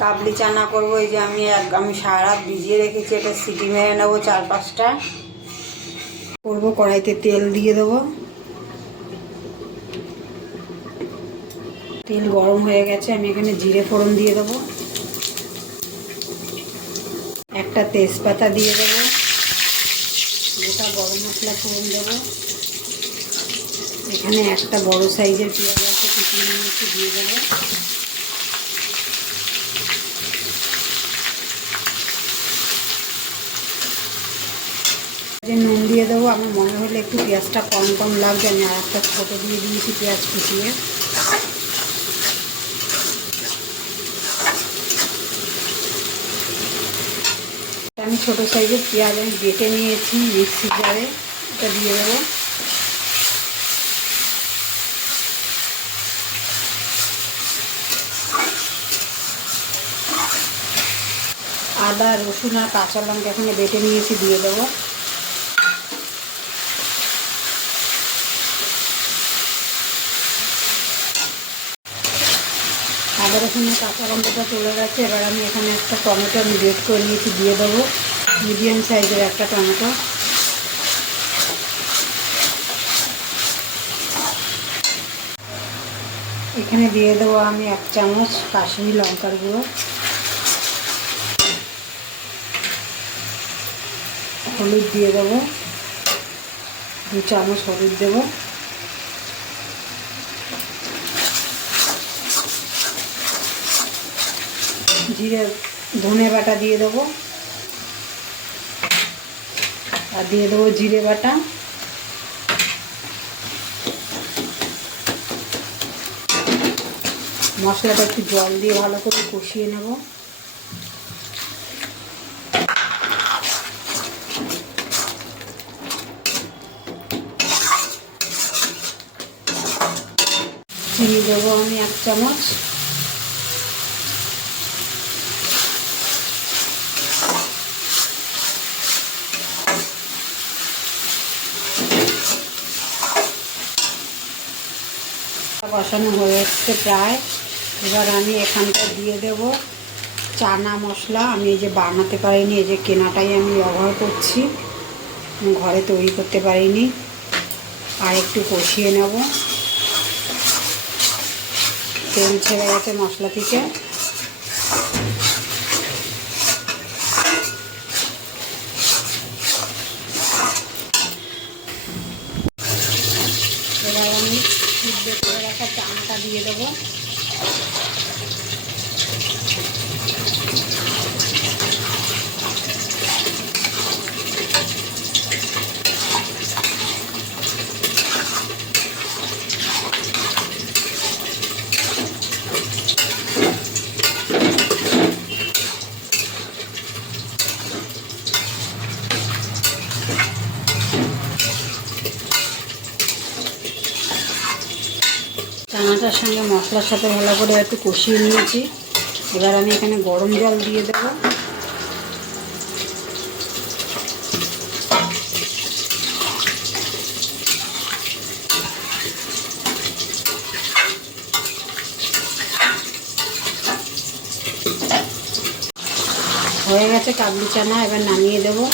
কাবলি চানা করব, এই যে আমি এক আমি সারা ভিজিয়ে রেখেছি, এটা সিটি মেরে নেব চার পাঁচটা। করব কড়াইতে তেল দিয়ে দেবো। তেল গরম হয়ে গেছে, আমি এখানে জিরে ফোড়ন দিয়ে দেবো। একটা তেজপাতা দিয়ে দেবো। গোটা গরম মশলা ফোড়ন দেবো। এখানে একটা বড় সাইজের পেঁয়াজ আছে নিয়েছি দিয়ে দেবো। যে নুন দিয়ে দেবো, আমার মনে হলে একটু পেঁয়াজটা কম কম লাগবে। আমি আর একটা ছোটো দিয়ে দিয়েছি পেঁয়াজ কুচিয়ে। আমি ছোটো সাইজের পেঁয়াজ আমি বেটে নিয়েছি মিক্সি জারে এটা দিয়ে দেবো। আদা, রসুন আর কাঁচা লঙ্কা এখানে বেটে নিয়েছি, দিয়ে দেবো। আদা রসুনের কাঁচা লঙ্কাটা চলে গেছে। এবার আমি এখানে একটা টমেটো আমি বেট করে নিয়েছি, দিয়ে দেবো। মিডিয়াম সাইজের একটা টমেটো। এখানে দিয়ে দেবো আমি এক চামচ কাশ্মীরি লঙ্কার গুঁড়ো। হলুদ দিয়ে দেবো। দু চামচ হলুদ দেবো। জিরে ধনে বাটা দিয়ে দেবো। আর দিয়ে দেবো জিরে বাটা। মশলাটা একটু জল দিয়ে ভালো করে কষিয়ে নেব। চিনি দেবো আমি এক চামচ। বসানো হয়ে এসছে প্রায়। এবার আমি এখানটা দিয়ে দেব চানা মশলা। আমি এই যে বানাতে পারিনি, এই যে কেনাটাই আমি ব্যবহার করছি। ঘরে তৈরি করতে পারিনি। আর একটু কষিয়ে নেব। তেল ছেড়ে গেছে মশলা থেকে এবার আমি সিদ্ধ করে রাখা চানটা দিয়ে দেবো। চানাটার সঙ্গে মশলার সাথে ভালো করে একটু কষিয়ে নিয়েছি। এবার আমি এখানে গরম জল দিয়ে দেব। হয়ে গেছে কাবলি চানা, এবার নামিয়ে দেবো।